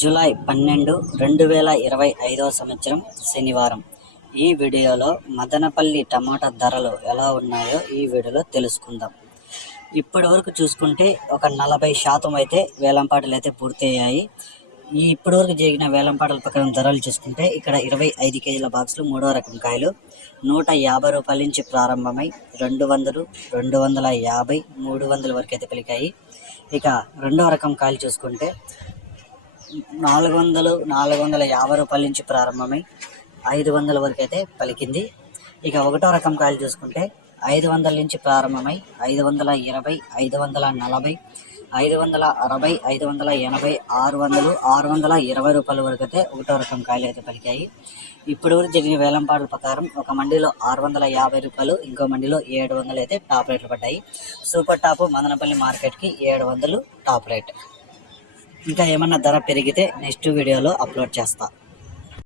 July 12, 2025 సంవత్సరం శనివారం. ఈ వీడియోలో మదనపల్లి టమాటా ధరలు ఎలా ఉన్నాయో ఈ వీడియోలో తెలుసుకుందాం. ఇప్పటి వరకు చూసుకుంటే ఒక 40% అయితే వేలంపాటలు అయితే పూర్తయ్యాయి. ఇప్పటి వరకు జరిగిన వేలంపాటల ప్రకారం ధరలు చూసుకుంటే ఇక్కడ 25 కేజీల బాక్సులు 3వ రకం కాయలు 150 రూపాయల నుంచి ప్రారంభమై 200, 250, 300 వరకు అయితే పలికాయి. ఇక 2వ రకం కాయలు చూసుకుంటే 400, 450 రూపాయల నుంచి ప్రారంభమై 500 వరకు అయితే పలికింది. ఇక 1వ రకం కాయలు చూసుకుంటే 500 నుంచి ప్రారంభమై 520, 540, 560, 580, 600, 620 రూపాయల వరకు అయితే 1వ రకం కాయలు అయితే పలికాయి. ఇప్పుడు జరిగిన వేలంపాటల ప్రకారం ఒక మండీలో 650 రూపాయలు, ఇంకో మండీలో 700 అయితే టాప్ రేట్లు పడ్డాయి. సూపర్ టాప్ మదనపల్లి మార్కెట్కి 700 టాప్ రేట్. ఇంకా ఏమన్నా ధర పెరిగితే నెక్స్ట్ వీడియోలో అప్లోడ్ చేస్తా.